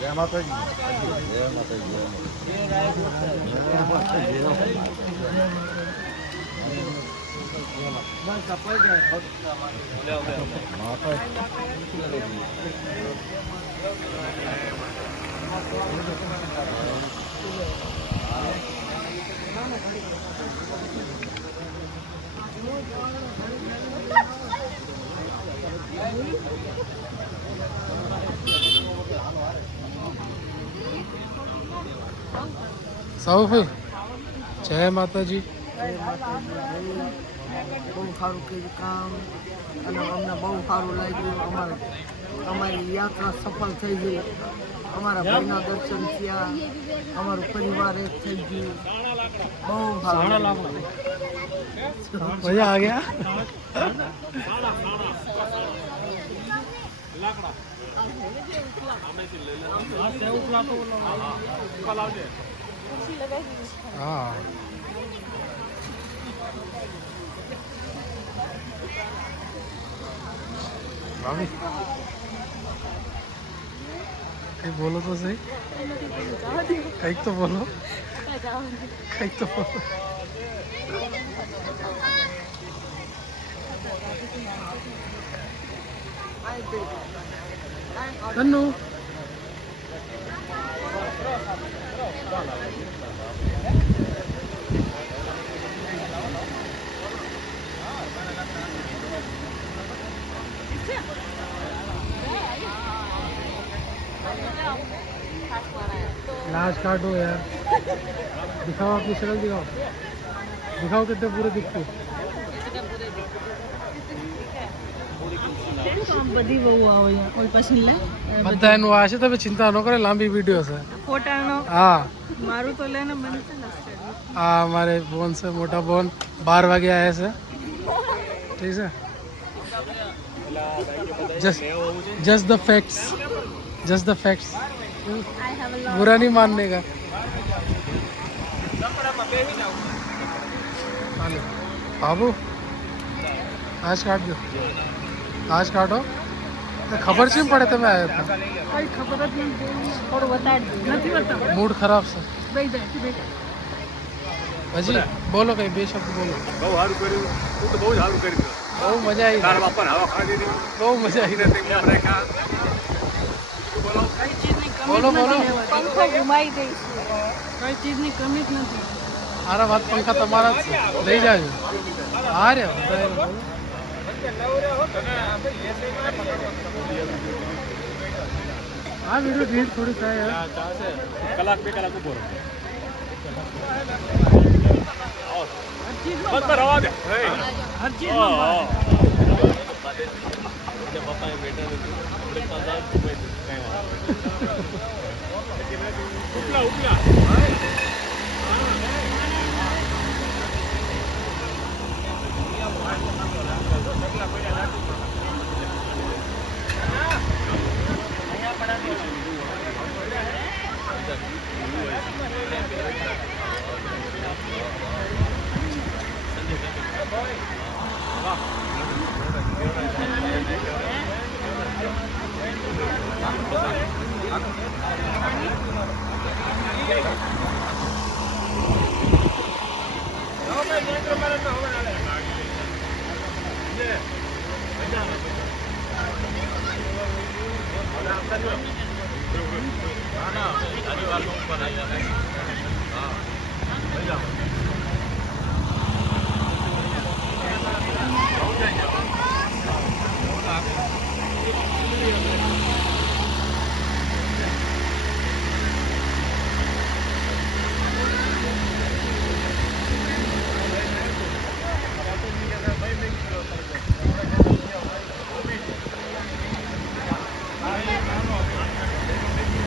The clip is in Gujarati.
જય માતાજી. જય માતાજી. સાહુ ભાઈ જય માતાજી. બહુ સારું કર્યું કામ અને અમને બહુ સારું લાગ્યું. અમારી યાત્રા સફળ થઈ ગઈ. અમારા ભાઈના દર્શન થયા. અમારું પરિવાર એક થઈ ગયું. બહુ સારું મજા આ ગયા. હા ભાભી કઈ બોલો તો સહી. કંઈક તો બોલો. કંઈક તો બોલો. કન્નુ लाश काटो यार. दिखाओ अपनी शक्ल दिखाओ. दिखाओ कितने पूरे दिखते. બધી બહુ આવે કોઈ પસંદ લે બધા એનું આ છે. તમે ચિંતા ન કરે. લાંબી વિડીયો છે. ફોટાનો હા મારું તો લેને મને છે ને આ અમારે બોન છે. મોટા બોન 12 વાગે આયા છે. ઠીક છે. Just the facts. Just the facts. बुरा नहीं मानने का. बाबू आज काट दो. आज काटो. खबर से पड़े थे मैं आया था. કઈ ખબર જ નથી. થોડું બતાડ નથી બતાવ. मूड खराब से. દઈ દે હજી બોલો કઈ બે શબ્દ બોલો. બહુ સારું કર્યું. તું તો બહુ સારું કર્યું. બહુ મજા આવી. તારા બાપાને હવા ખાવા દીધી. બહુ મજા આવી. કઈ ચીજની કમી બોલો, બોલો. પંખો ઘુમાઈ દઈશું. કઈ ચીજની કમી જ નથી. મારા વાત પંખા તમારા જ છે. લઈ જાજો. હા રે આ વિડીયો ડીટ થોડી થાય યાર. કલાક 2 કલાક ઉભો રહો. હર ચીજમાં બસ રવા દે. હર ચીજમાં પપ્પાએ બેટા ઉપલા ઉપલા